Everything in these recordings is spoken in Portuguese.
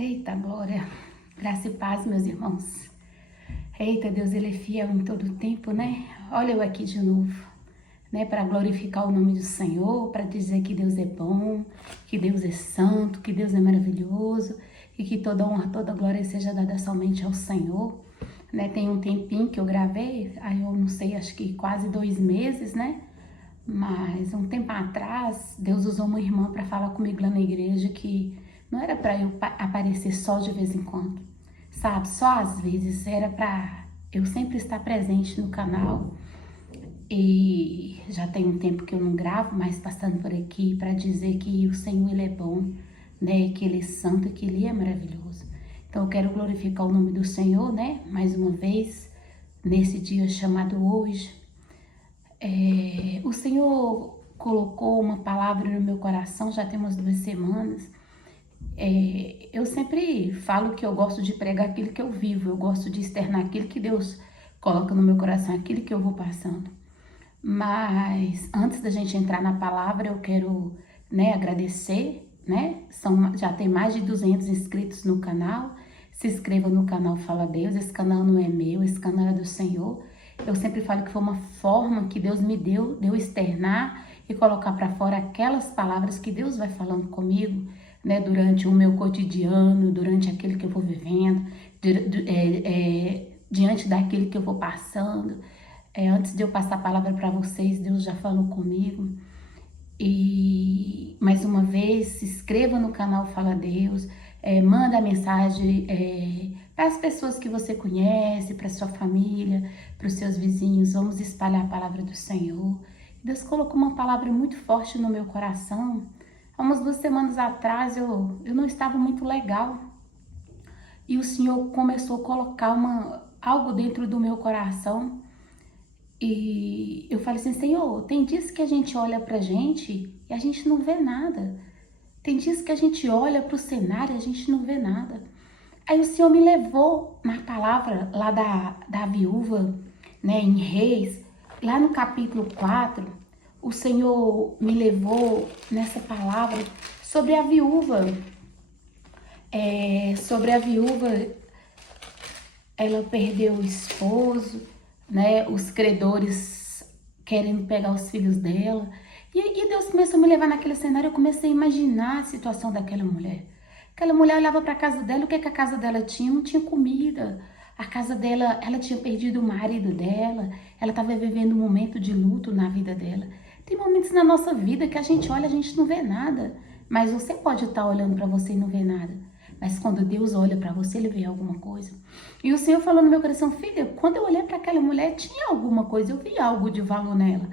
Eita, glória, graça e paz, meus irmãos. Eita, Deus, Ele é fiel em todo o tempo, né? Olha eu aqui de novo, né? Para glorificar o nome do Senhor, para dizer que Deus é bom, que Deus é santo, que Deus é maravilhoso e que toda honra, toda glória seja dada somente ao Senhor, né? Tem um tempinho que eu gravei, aí eu não sei, acho que quase 2 meses, né? Mas um tempo atrás, Deus usou uma irmã para falar comigo lá na igreja que não era para eu aparecer só de vez em quando, sabe? Só às vezes, era para eu sempre estar presente no canal. E já tem um tempo que eu não gravo, mas passando por aqui para dizer que o Senhor, Ele é bom, né? Que Ele é santo e que Ele é maravilhoso. Então eu quero glorificar o nome do Senhor, né? Mais uma vez, nesse dia chamado hoje. O Senhor colocou uma palavra no meu coração, já tem umas 2 semanas. Eu sempre falo que eu gosto de pregar aquilo que eu vivo, eu gosto de externar aquilo que Deus coloca no meu coração, aquilo que eu vou passando. Mas antes da gente entrar na palavra, eu quero, né, agradecer, né? Já tem mais de 200 inscritos no canal. Se inscreva no canal Fala Deus. Esse canal não é meu, esse canal é do Senhor. Eu sempre falo que foi uma forma que Deus me deu de eu externar e colocar para fora aquelas palavras que Deus vai falando comigo, né, durante o meu cotidiano, durante aquilo que eu vou vivendo, diante daquilo que eu vou passando. Antes de eu passar a palavra para vocês, Deus já falou comigo. E mais uma vez, se inscreva no canal Fala Deus, manda a mensagem para as pessoas que você conhece, para sua família, para os seus vizinhos. Vamos espalhar a palavra do Senhor. Deus colocou uma palavra muito forte no meu coração. Há umas 2 semanas atrás eu não estava muito legal. E o Senhor começou a colocar algo dentro do meu coração. E eu falei assim, Senhor, tem dias que a gente olha pra gente e a gente não vê nada. Tem dias que a gente olha pro cenário e a gente não vê nada. Aí o Senhor me levou na palavra lá da viúva, né, em Reis, lá no capítulo 4, o Senhor me levou nessa palavra sobre a viúva. Sobre a viúva, ela perdeu o esposo, né, os credores querendo pegar os filhos dela. E Deus começou a me levar naquele cenário, eu comecei a imaginar a situação daquela mulher. Aquela mulher olhava para a casa dela, o que a casa dela tinha? Não tinha comida. A casa dela, ela tinha perdido o marido dela, ela estava vivendo um momento de luto na vida dela. Tem momentos na nossa vida que a gente olha, a gente não vê nada. Mas você pode estar olhando para você e não ver nada. Mas quando Deus olha para você, Ele vê alguma coisa. E o Senhor falou no meu coração, filha, quando eu olhei para aquela mulher, tinha alguma coisa, eu vi algo de valor nela.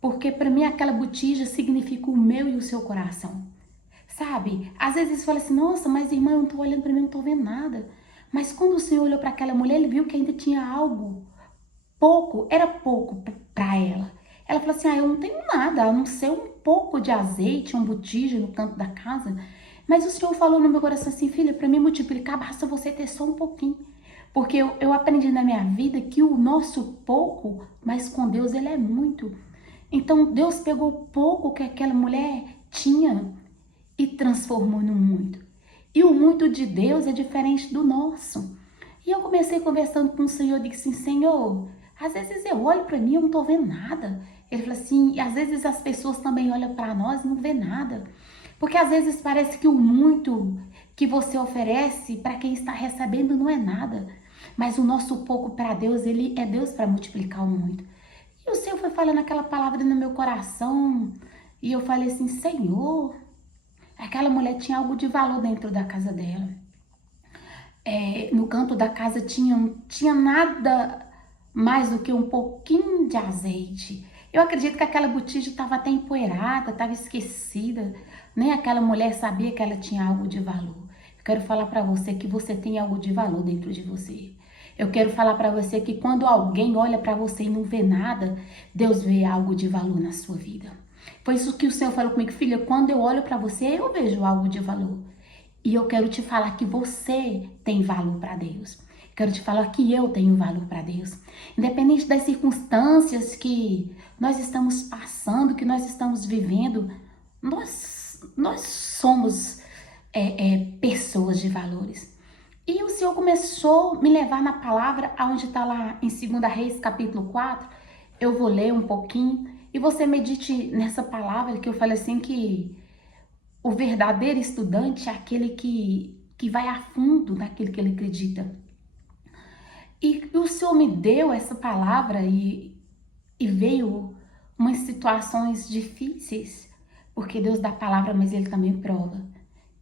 Porque para mim aquela botija significa o meu e o seu coração. Sabe? Às vezes você fala assim, nossa, mas irmã, eu não estou olhando para mim, não estou vendo nada. Mas quando o Senhor olhou para aquela mulher, Ele viu que ainda tinha algo. Pouco, era pouco para ela. Ela falou assim, eu não tenho nada, a não ser um pouco de azeite, um botija no canto da casa. Mas o Senhor falou no meu coração assim, filha, para mim multiplicar, basta você ter só um pouquinho. Porque eu aprendi na minha vida que o nosso pouco, mas com Deus Ele é muito. Então Deus pegou o pouco que aquela mulher tinha e transformou no muito. E o muito de Deus é diferente do nosso. E eu comecei conversando com o Senhor, eu disse assim, Senhor, às vezes eu olho para mim e eu não estou vendo nada. Ele falou assim, e às vezes as pessoas também olham para nós e não vê nada. Porque às vezes parece que o muito que você oferece para quem está recebendo não é nada. Mas o nosso pouco para Deus, Ele é Deus para multiplicar o muito. E o Senhor foi falando aquela palavra no meu coração. E eu falei assim, Senhor, aquela mulher tinha algo de valor dentro da casa dela. No canto da casa tinha nada mais do que um pouquinho de azeite. Eu acredito que aquela botija estava até empoeirada, estava esquecida. Nem aquela mulher sabia que ela tinha algo de valor. Eu quero falar para você que você tem algo de valor dentro de você. Eu quero falar para você que quando alguém olha para você e não vê nada, Deus vê algo de valor na sua vida. Foi isso que o Senhor falou comigo, filha, quando eu olho para você, eu vejo algo de valor. E eu quero te falar que você tem valor para Deus. Quero te falar que eu tenho valor para Deus. Independente das circunstâncias que nós estamos passando, que nós estamos vivendo, nós somos pessoas de valores. E o Senhor começou a me levar na palavra, aonde está lá em 2 Reis, capítulo 4. Eu vou ler um pouquinho e você medite nessa palavra, que eu falei assim, que o verdadeiro estudante é aquele que vai a fundo naquilo que ele acredita. E o Senhor me deu essa palavra e veio umas situações difíceis, porque Deus dá a palavra, mas Ele também prova.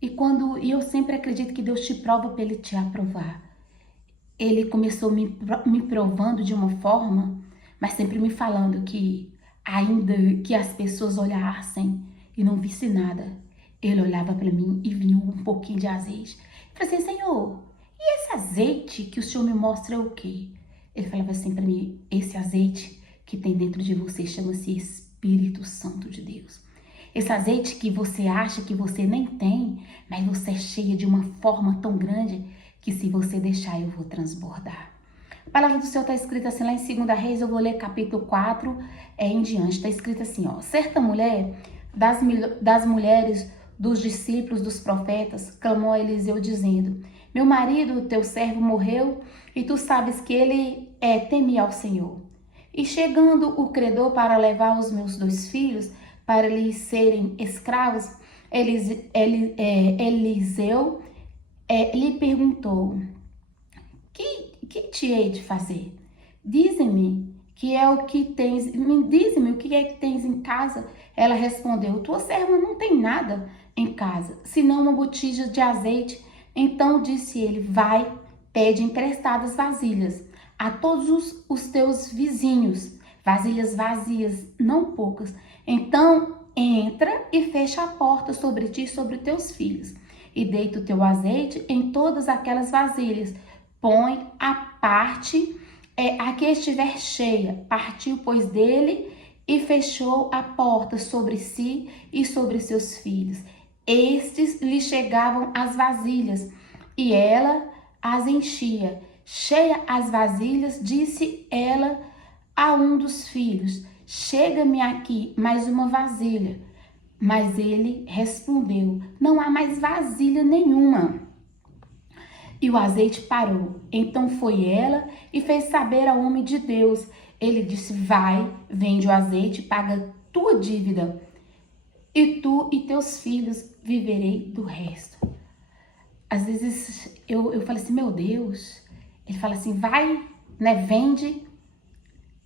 E eu sempre acredito que Deus te prova para Ele te aprovar. Ele começou me provando de uma forma, mas sempre me falando que ainda que as pessoas olhassem e não visse nada, Ele olhava para mim e vinha um pouquinho de azeite. Eu falei assim, Senhor, e esse azeite que o Senhor me mostra é o quê? Ele falava assim para mim, esse azeite que tem dentro de você chama-se Espírito Santo de Deus. Esse azeite que você acha que você nem tem, mas você é cheia de uma forma tão grande que se você deixar eu vou transbordar. A palavra do Senhor está escrita assim lá em 2 Reis, eu vou ler capítulo 4 em diante. Está escrito assim, ó. Certa mulher das mulheres dos discípulos dos profetas clamou a Eliseu dizendo, meu marido, teu servo, morreu e tu sabes que ele temia ao Senhor. E chegando o credor para levar os meus 2 filhos para lhes serem escravos, Eliseu lhe perguntou, que te hei de fazer? Dize-me que é o que tens, dize-me o que é que tens em casa. Ela respondeu, tua serva não tem nada em casa, senão uma botija de azeite. Então disse ele, vai, pede emprestadas vasilhas a todos os teus vizinhos, vasilhas vazias, não poucas. Então entra e fecha a porta sobre ti e sobre teus filhos, e deita o teu azeite em todas aquelas vasilhas. Põe a parte a que estiver cheia. Partiu, pois, dele e fechou a porta sobre si e sobre seus filhos. Estes lhe chegavam as vasilhas, e ela as enchia. Cheia as vasilhas, disse ela a um dos filhos, chega-me aqui mais uma vasilha. Mas ele respondeu, não há mais vasilha nenhuma. E o azeite parou. Então foi ela e fez saber ao homem de Deus. Ele disse, vai, vende o azeite, paga tua dívida, e tu e teus filhos viverei do resto. Às vezes eu falo assim, meu Deus. Ele fala assim, vai, né, vende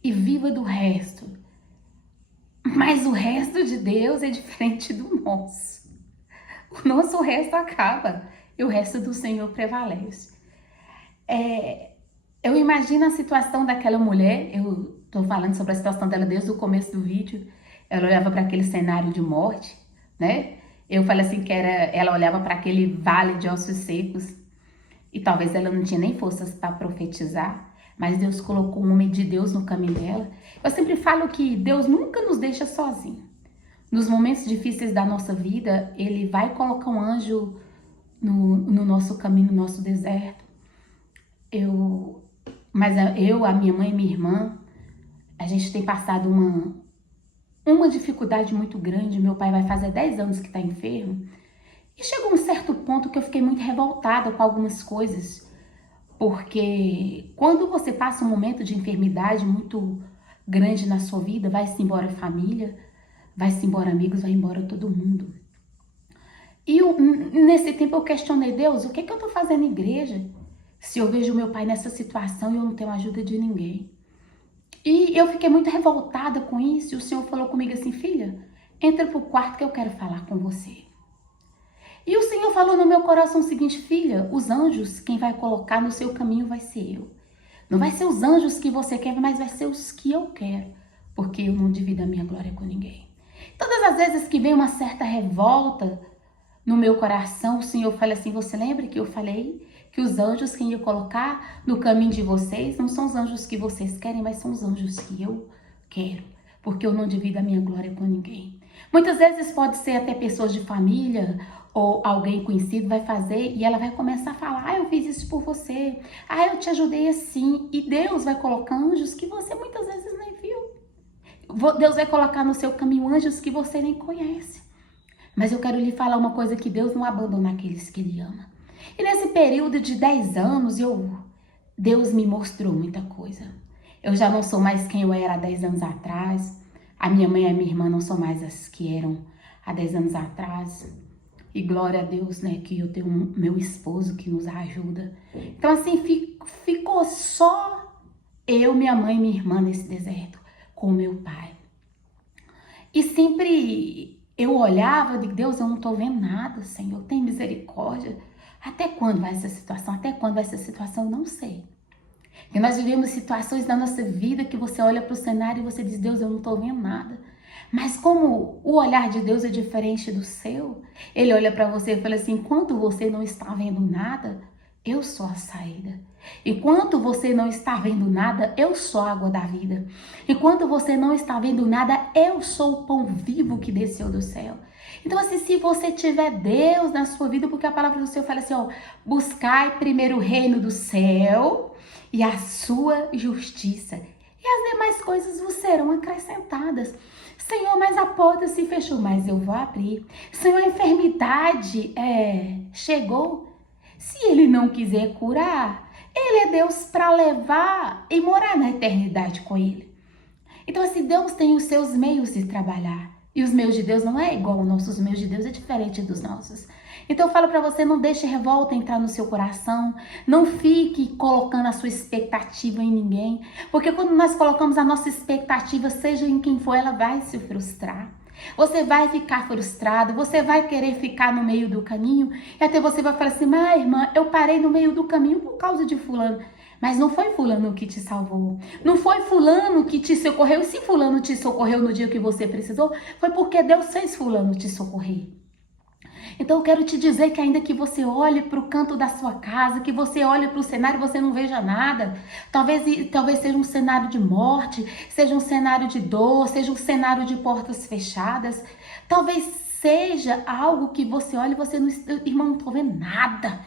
e viva do resto. Mas o resto de Deus é diferente do nosso. O nosso resto acaba e o resto do Senhor prevalece. Eu imagino a situação daquela mulher, eu tô falando sobre a situação dela desde o começo do vídeo. Ela olhava para aquele cenário de morte, né? Eu falei assim que ela olhava para aquele vale de ossos secos e talvez ela não tinha nem forças para profetizar, mas Deus colocou um homem de Deus no caminho dela. Eu sempre falo que Deus nunca nos deixa sozinho. Nos momentos difíceis da nossa vida, Ele vai colocar um anjo no nosso caminho, no nosso deserto. A minha mãe e minha irmã, a gente tem passado uma dificuldade muito grande. Meu pai vai fazer 10 anos que está enfermo. E chegou um certo ponto que eu fiquei muito revoltada com algumas coisas. Porque quando você passa um momento de enfermidade muito grande na sua vida, vai-se embora família, vai-se embora amigos, vai embora todo mundo. E nesse tempo eu questionei, Deus, o que é que eu estou fazendo na igreja? Se eu vejo meu pai nessa situação e eu não tenho ajuda de ninguém. E eu fiquei muito revoltada com isso. E o Senhor falou comigo assim, filha, entra pro quarto que eu quero falar com você. E o Senhor falou no meu coração o seguinte, filha, os anjos, quem vai colocar no seu caminho vai ser eu. Não vai ser os anjos que você quer, mas vai ser os que eu quero. Porque eu não divido a minha glória com ninguém. Todas as vezes que vem uma certa revolta no meu coração, o Senhor fala assim, você lembra que eu falei que os anjos que eu ia colocar no caminho de vocês não são os anjos que vocês querem, mas são os anjos que eu quero. Porque eu não divido a minha glória com ninguém. Muitas vezes pode ser até pessoas de família ou alguém conhecido vai fazer e ela vai começar a falar, eu fiz isso por você, eu te ajudei assim. E Deus vai colocar anjos que você muitas vezes nem viu. Deus vai colocar no seu caminho anjos que você nem conhece. Mas eu quero lhe falar uma coisa, que Deus não abandona aqueles que Ele ama. E nesse período de 10 anos, Deus me mostrou muita coisa. Eu já não sou mais quem eu era há 10 anos atrás. A minha mãe e a minha irmã não são mais as que eram há 10 anos atrás. E glória a Deus, né, que eu tenho meu esposo que nos ajuda. Então assim, ficou só eu, minha mãe e minha irmã nesse deserto, com meu pai. E sempre eu olhava e digo, Deus, eu não tô vendo nada, Senhor, tem misericórdia. Até quando vai essa situação? Até quando vai essa situação? Eu não sei. E nós vivemos situações da nossa vida que você olha para o cenário e você diz, Deus, eu não tô vendo nada. Mas como o olhar de Deus é diferente do seu, Ele olha para você e fala assim, enquanto você não está vendo nada, eu sou a saída. Enquanto você não está vendo nada, eu sou a água da vida. Enquanto você não está vendo nada, eu sou o pão vivo que desceu do céu. Então assim, se você tiver Deus na sua vida, porque a palavra do Senhor fala assim, ó, buscai primeiro o reino do céu e a sua justiça, e as demais coisas vos serão acrescentadas. Senhor, mas a porta se fechou, mas eu vou abrir. Senhor, a enfermidade chegou. Se Ele não quiser curar, Ele é Deus para levar e morar na eternidade com Ele. Então assim, Deus tem os seus meios de trabalhar. E os meios de Deus não é igual aos nossos, os meios de Deus é diferente dos nossos. Então eu falo para você, não deixe revolta entrar no seu coração, não fique colocando a sua expectativa em ninguém, porque quando nós colocamos a nossa expectativa, seja em quem for, ela vai se frustrar. Você vai ficar frustrado, você vai querer ficar no meio do caminho, e até você vai falar assim, mas irmã, eu parei no meio do caminho por causa de fulano. Mas não foi fulano que te salvou, não foi fulano que te socorreu. E se fulano te socorreu no dia que você precisou, foi porque Deus fez fulano te socorrer. Então eu quero te dizer que ainda que você olhe para o canto da sua casa, que você olhe para o cenário e você não veja nada, talvez seja um cenário de morte, seja um cenário de dor, seja um cenário de portas fechadas, talvez seja algo que você olha e você não, irmão, não estou vendo nada,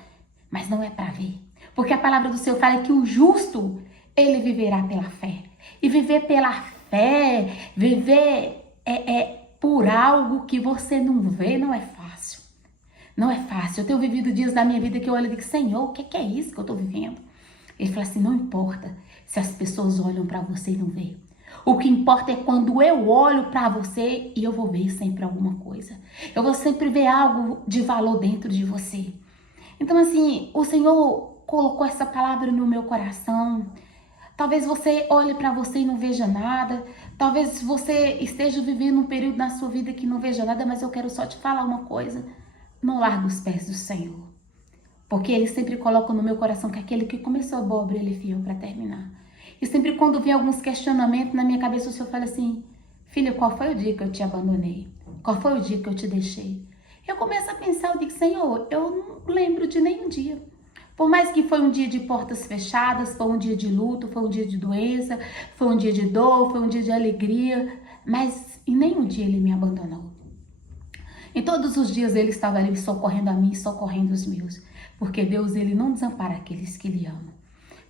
mas não é para ver. Porque a palavra do Senhor fala que o justo, ele viverá pela fé. E viver pela fé, viver por algo que você não vê, não é fácil. Não é fácil. Eu tenho vivido dias da minha vida que eu olho e digo, Senhor, o que é isso que eu estou vivendo? Ele fala assim, não importa se as pessoas olham para você e não veem. O que importa é quando eu olho para você e eu vou ver sempre alguma coisa. Eu vou sempre ver algo de valor dentro de você. Então assim, o Senhor colocou essa palavra no meu coração. Talvez você olhe para você e não veja nada. Talvez você esteja vivendo um período na sua vida que não veja nada, mas eu quero só te falar uma coisa. Não largue os pés do Senhor. Porque Ele sempre coloca no meu coração que aquele que começou a boa obra, Ele é fiel para terminar. E sempre quando vem alguns questionamentos na minha cabeça, o Senhor fala assim, filha, qual foi o dia que eu te abandonei? Qual foi o dia que eu te deixei? Eu começo a pensar, eu digo, Senhor, eu não lembro de nenhum dia. Por mais que foi um dia de portas fechadas, foi um dia de luto, foi um dia de doença, foi um dia de dor, foi um dia de alegria, mas em nenhum dia Ele me abandonou. Em todos os dias Ele estava ali socorrendo a mim e socorrendo os meus, porque Deus, Ele não desampara aqueles que Ele amam.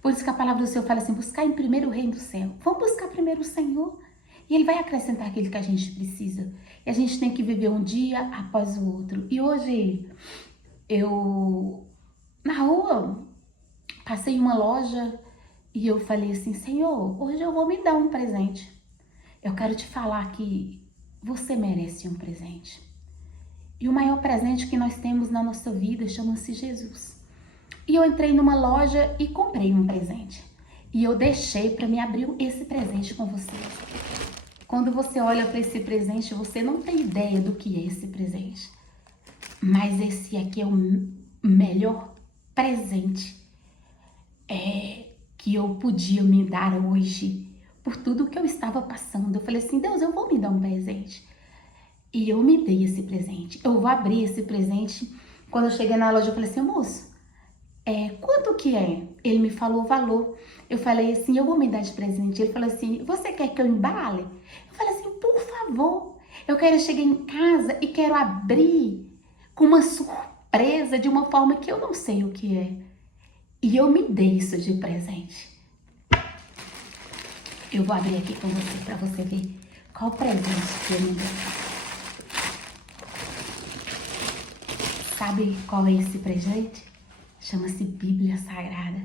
Por isso que a palavra do Senhor fala assim, buscar em primeiro o reino do céu. Vamos buscar primeiro o Senhor e Ele vai acrescentar aquilo que a gente precisa. E a gente tem que viver um dia após o outro. E hoje na rua, passei em uma loja e eu falei assim, Senhor, hoje eu vou me dar um presente. Eu quero te falar que você merece um presente. E o maior presente que nós temos na nossa vida chama-se Jesus. E eu entrei numa loja e comprei um presente. E eu deixei para me abrir esse presente com vocês. Quando você olha para esse presente, você não tem ideia do que é esse presente. Mas esse aqui é o melhor presente que eu podia me dar hoje por tudo que eu estava passando. Eu falei assim, Deus, eu vou me dar um presente. E eu me dei esse presente. Eu vou abrir esse presente. Quando eu cheguei na loja, eu falei assim, moço, quanto que é? Ele me falou o valor. Eu falei assim, eu vou me dar de presente. Ele falou assim, você quer que eu embale? Eu falei assim, por favor. Eu quero chegar em casa e quero abrir com uma surpresa de uma forma que eu não sei o que é. E eu me dei isso de presente. Eu vou abrir aqui com você para você ver qual presente que eu me dei. Sabe qual é esse presente? Chama-se Bíblia Sagrada.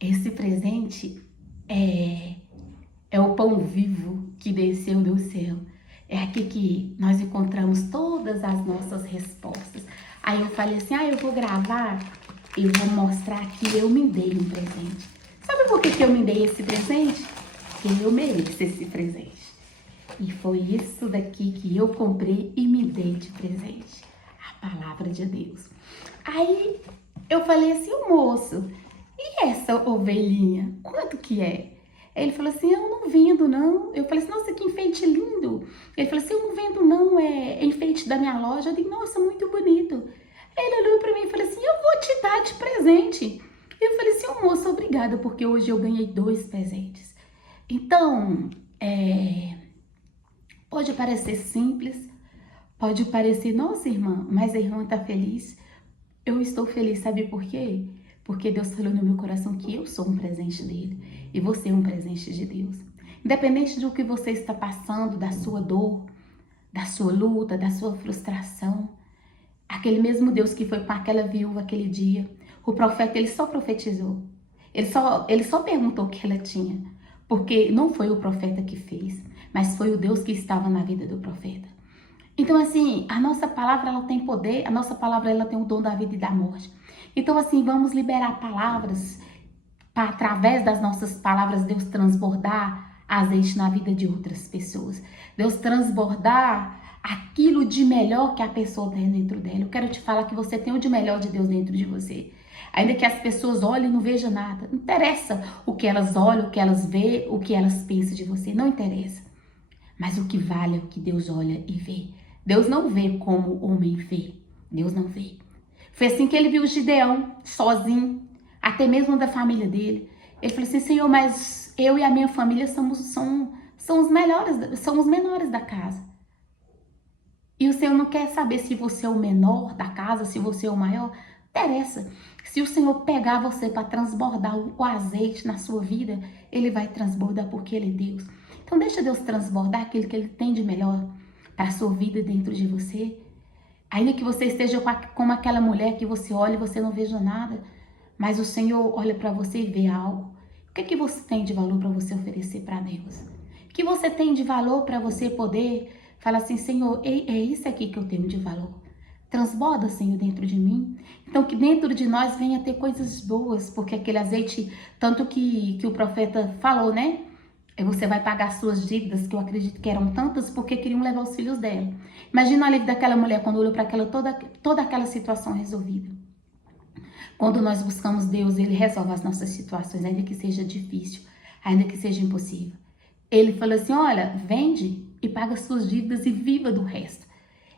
Esse presente é o pão vivo que desceu do céu. É aqui que nós encontramos todas as nossas respostas. Aí eu falei assim, eu vou gravar, eu vou mostrar que eu me dei um presente. Sabe por que eu me dei esse presente? Porque eu mereço esse presente. E foi isso daqui que eu comprei e me dei de presente. A palavra de Deus. Aí eu falei assim, o moço, e essa ovelhinha, quanto que é? Ele falou assim, eu não vendo não. Eu falei assim, nossa, que enfeite lindo. Ele falou assim, eu não vendo não, é enfeite da minha loja. Eu disse, nossa, muito bonito. Ele olhou pra mim e falou assim, eu vou te dar de presente. Eu falei assim, moço, obrigada, porque hoje eu ganhei 2 presentes. Então, pode parecer simples, pode parecer, nossa irmã, mas a irmã tá feliz. Eu estou feliz, sabe por quê? Porque Deus falou no meu coração que eu sou um presente dele e você é um presente de Deus. Independente do que você está passando, da sua dor, da sua luta, da sua frustração, aquele mesmo Deus que foi com aquela viúva aquele dia, o profeta, ele só profetizou. Ele só perguntou o que ela tinha, porque não foi o profeta que fez, mas foi o Deus que estava na vida do profeta. Então, assim, a nossa palavra, ela tem poder, a nossa palavra, ela tem o dom da vida e da morte. Então, assim, vamos liberar palavras, para através das nossas palavras, Deus transbordar azeite na vida de outras pessoas. Deus transbordar aquilo de melhor que a pessoa tem dentro dela. Eu quero te falar que você tem o de melhor de Deus dentro de você. Ainda que as pessoas olhem e não vejam nada. Não interessa o que elas olham, o que elas veem, o que elas pensam de você. Não interessa. Mas o que vale é o que Deus olha e vê. Deus não vê como o homem vê. Deus não vê. Foi assim que ele viu Gideão sozinho, até mesmo da família dele. Ele falou assim, Senhor, mas eu e a minha família são os menores da casa. E o Senhor não quer saber se você é o menor da casa, se você é o maior. Não interessa. Se o Senhor pegar você para transbordar o azeite na sua vida, Ele vai transbordar porque Ele é Deus. Então deixa Deus transbordar aquilo que Ele tem de melhor para a sua vida dentro de você. Ainda que você esteja como aquela mulher que você olha e você não veja nada, mas o Senhor olha para você e vê algo. O que você tem de valor para você oferecer para Deus? O que você tem de valor para você poder falar assim, Senhor, é isso aqui que eu tenho de valor. Transborda, Senhor, dentro de mim. Então, que dentro de nós venha ter coisas boas, porque aquele azeite, tanto que o profeta falou, né? Você vai pagar suas dívidas, que eu acredito que eram tantas, porque queriam levar os filhos dela. Imagina o alívio daquela mulher quando olhou para toda aquela situação resolvida. Quando nós buscamos Deus, Ele resolve as nossas situações, ainda que seja difícil, ainda que seja impossível. Ele falou assim, olha, vende e paga suas dívidas e viva do resto.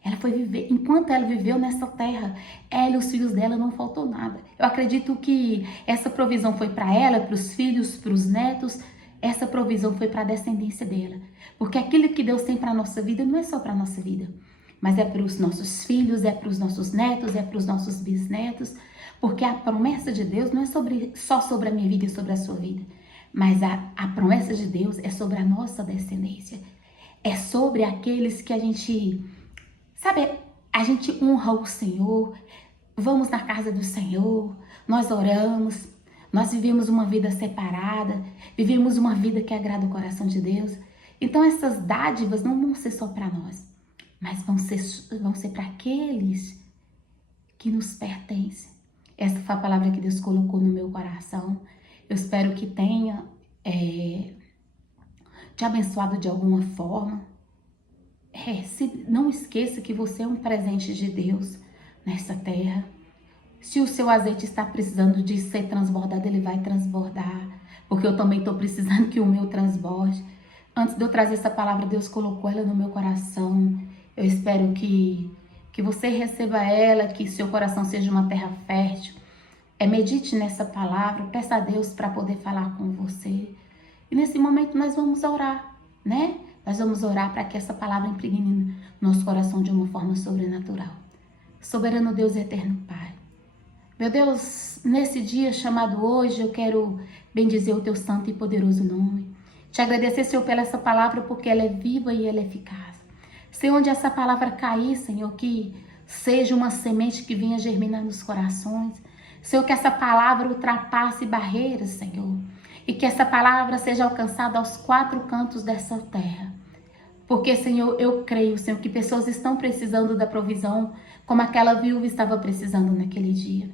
Ela foi viver, enquanto ela viveu nessa terra, ela e os filhos dela não faltou nada. Eu acredito que essa provisão foi para ela, para os filhos, para os netos, essa provisão foi para a descendência dela. Porque aquilo que Deus tem para a nossa vida não é só para a nossa vida, mas é para os nossos filhos, é para os nossos netos, é para os nossos bisnetos. Porque a promessa de Deus não é só sobre a minha vida e sobre a sua vida, mas a promessa de Deus é sobre a nossa descendência. É sobre aqueles que a gente honra o Senhor, vamos na casa do Senhor, nós oramos, nós vivemos uma vida separada, vivemos uma vida que agrada o coração de Deus. Então essas dádivas não vão ser só para nós, mas vão ser para aqueles que nos pertencem. Essa foi a palavra que Deus colocou no meu coração. Eu espero que tenha te abençoado de alguma forma. Não esqueça que você é um presente de Deus nessa terra. Se o seu azeite está precisando de ser transbordado, ele vai transbordar. Porque eu também estou precisando que o meu transborde. Antes de eu trazer essa palavra, Deus colocou ela no meu coração. Eu espero que você receba ela, que seu coração seja uma terra fértil. Medite nessa palavra, peça a Deus para poder falar com você. E nesse momento nós vamos orar, né? Nós vamos orar para que essa palavra impregne nosso coração de uma forma sobrenatural. Soberano Deus e eterno Pai. Meu Deus, nesse dia chamado hoje, eu quero bendizer o teu santo e poderoso nome. Te agradecer, Senhor, pela essa palavra, porque ela é viva e ela é eficaz. Senhor, onde essa palavra cair, Senhor, que seja uma semente que venha germinar nos corações. Senhor, que essa palavra ultrapasse barreiras, Senhor. E que essa palavra seja alcançada aos 4 cantos dessa terra. Porque, Senhor, eu creio, Senhor, que pessoas estão precisando da provisão, como aquela viúva estava precisando naquele dia.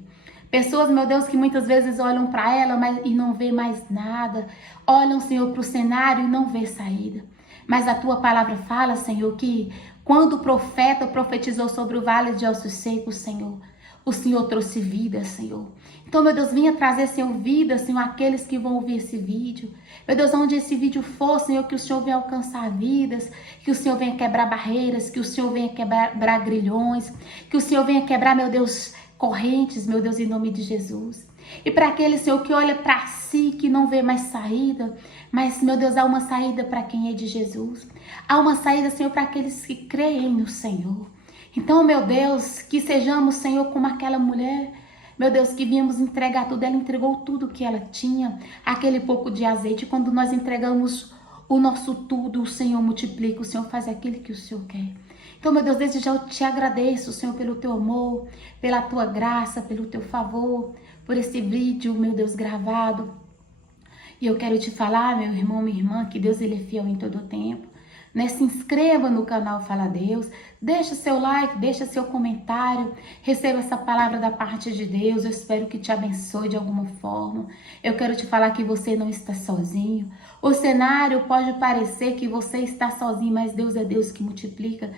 Pessoas, meu Deus, que muitas vezes olham para ela e não vê mais nada. Olham, Senhor, para o cenário e não vê saída. Mas a tua palavra fala, Senhor, que quando o profeta profetizou sobre o vale de ossos secos, Senhor, o Senhor trouxe vida, Senhor. Então, meu Deus, venha trazer, Senhor, vida, Senhor, àqueles que vão ouvir esse vídeo. Meu Deus, onde esse vídeo for, Senhor, que o Senhor venha alcançar vidas, que o Senhor venha quebrar barreiras, que o Senhor venha quebrar grilhões, que o Senhor venha quebrar, meu Deus, correntes, meu Deus, em nome de Jesus. E para aquele, Senhor, que olha para si, que não vê mais saída, mas, meu Deus, há uma saída para quem é de Jesus. Há uma saída, Senhor, para aqueles que creem no Senhor. Então, meu Deus, que sejamos, Senhor, como aquela mulher, meu Deus, que viemos entregar tudo. Ela entregou tudo que ela tinha, aquele pouco de azeite. Quando nós entregamos o nosso tudo, o Senhor multiplica, o Senhor faz aquilo que o Senhor quer. Então, meu Deus, desde já eu te agradeço, Senhor, pelo teu amor, pela tua graça, pelo teu favor, por esse vídeo, meu Deus, gravado. E eu quero te falar, meu irmão, minha irmã, que Deus, ele é fiel em todo o tempo. Né? Se inscreva no canal Fala Deus, deixa seu like, deixa seu comentário, receba essa palavra da parte de Deus. Eu espero que te abençoe de alguma forma. Eu quero te falar que você não está sozinho. O cenário pode parecer que você está sozinho, mas Deus é Deus que multiplica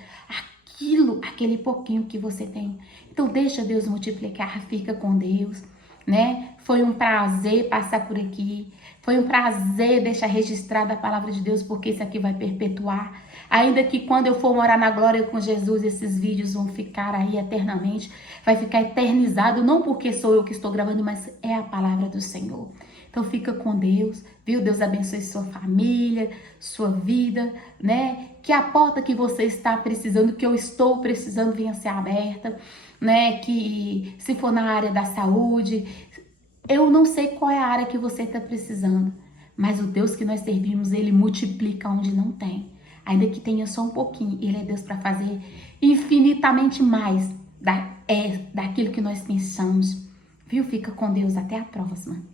aquele pouquinho que você tem. Então deixa Deus multiplicar, fica com Deus, né? Foi um prazer passar por aqui. Foi um prazer deixar registrada a palavra de Deus, porque isso aqui vai perpetuar. Ainda que quando eu for morar na glória com Jesus, esses vídeos vão ficar aí eternamente. Vai ficar eternizado, não porque sou eu que estou gravando, mas é a palavra do Senhor. Então fica com Deus, viu? Deus abençoe sua família, sua vida, né? Que a porta que você está precisando, que eu estou precisando, venha ser aberta, né? Que se for na área da saúde, eu não sei qual é a área que você está precisando, mas o Deus que nós servimos, ele multiplica onde não tem. Ainda que tenha só um pouquinho, ele é Deus para fazer infinitamente mais daquilo que nós pensamos. Viu? Fica com Deus, até a próxima.